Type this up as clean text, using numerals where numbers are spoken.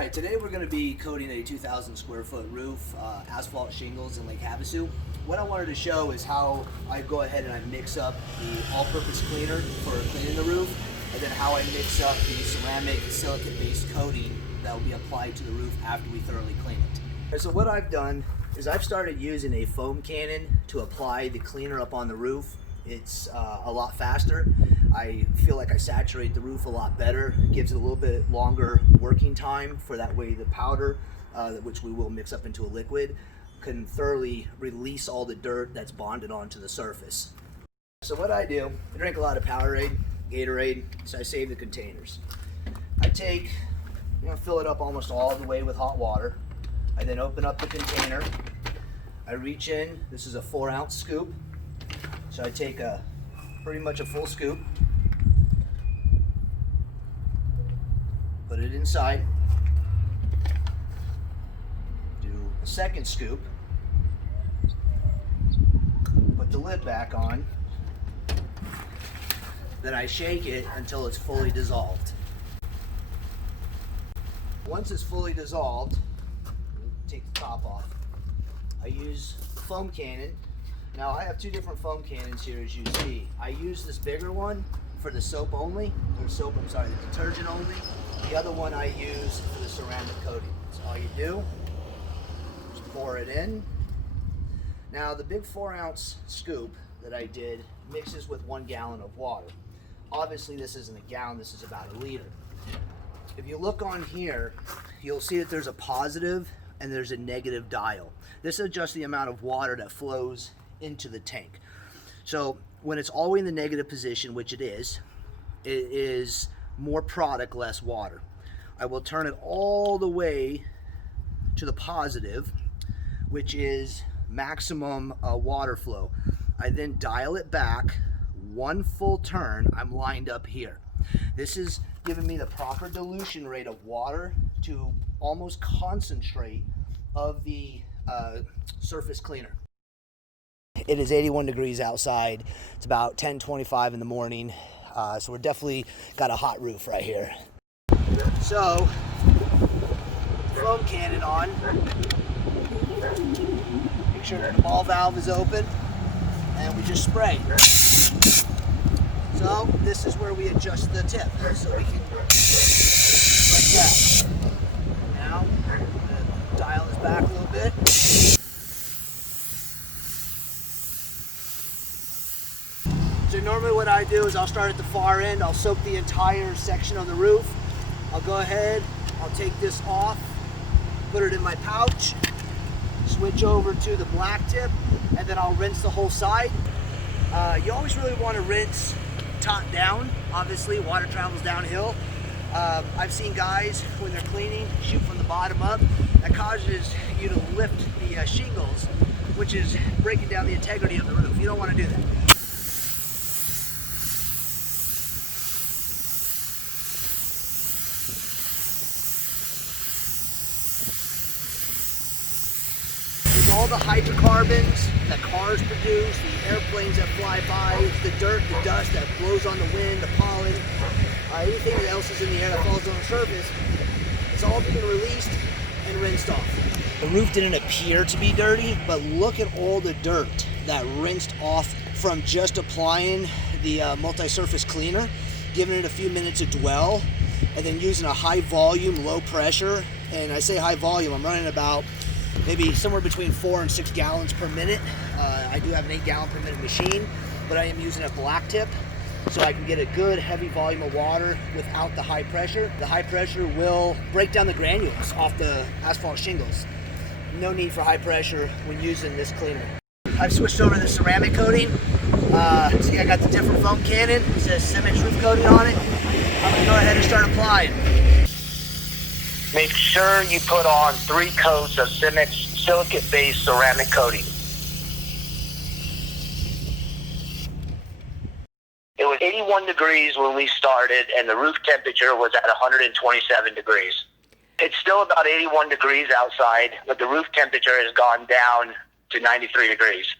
Alright, today we're going to be coating a 2,000 square foot roof, asphalt shingles in Lake Havasu. What I wanted to show is how I go ahead and I mix up the all-purpose cleaner for cleaning the roof, and then how I mix up the ceramic silicate-based coating that will be applied to the roof after we thoroughly clean it. So what I've done is I've started using a foam cannon to apply the cleaner up on the roof. It's a lot faster. I feel like I saturate the roof a lot better. It gives it a little bit longer working time, for that way the powder, which we will mix up into a liquid, can thoroughly release all the dirt that's bonded onto the surface. So what I do, I drink a lot of Powerade, Gatorade, so I save the containers. I take, fill it up almost all the way with hot water. I then open up the container. I reach in, this is a 4-ounce scoop. So I take pretty much a full scoop, put it inside, do a second scoop, put the lid back on, then I shake it until it's fully dissolved. Once it's fully dissolved, take the top off. I use the foam cannon. Now I have two different foam cannons here, as you see. I use this bigger one for the soap only, or the detergent only. The other one I use for the ceramic coating. So all you do, just pour it in. Now the big 4-ounce scoop that I did mixes with 1 gallon of water. Obviously this isn't a gallon, this is about a liter. If you look on here, you'll see that there's a positive and there's a negative dial. This adjusts the amount of water that flows into the tank. So when it's all in the negative position, which it is more product, less water. I will turn it all the way to the positive, which is maximum water flow. I then dial it back 1 full turn. I'm lined up here. This is giving me the proper dilution rate of water to almost concentrate of the surface cleaner. It is 81 degrees outside. It's about 10:25 in the morning, so we're definitely got a hot roof right here. So, foam cannon on. Make sure that the ball valve is open, and we just spray. So this is where we adjust the tip, so we can, like that. Now, the dial is back a little bit. So normally what I do is I'll start at the far end, I'll soak the entire section of the roof. I'll go ahead, I'll take this off, put it in my pouch, switch over to the black tip, and then I'll rinse the whole side. You always really want to rinse top down. Obviously water travels downhill. I've seen guys, when they're cleaning, shoot from the bottom up. That causes you to lift the shingles, which is breaking down the integrity of the roof. You don't want to do that. All the hydrocarbons that cars produce, the airplanes that fly by, the dirt, the dust that blows on the wind, the pollen, anything else is in the air that falls on the surface, it's all being released and rinsed off. The roof didn't appear to be dirty, but look at all the dirt that rinsed off from just applying the multi-surface cleaner, giving it a few minutes to dwell, and then using a high volume, low pressure. And I say high volume, I'm running about maybe somewhere between 4 and 6 gallons per minute. I do have an 8 gallon per minute machine, but I am using a black tip, so I can get a good heavy volume of water without the high pressure. The high pressure will break down the granules off the asphalt shingles. No need for high pressure when using this cleaner. I've switched over to the ceramic coating. See, I got the different foam cannon. It says Simix roof coating on it. I'm gonna go ahead and start applying. Make sure you put on 3 coats of Simix silicate-based ceramic coating. It was 81 degrees when we started, and the roof temperature was at 127 degrees. It's still about 81 degrees outside, but the roof temperature has gone down to 93 degrees.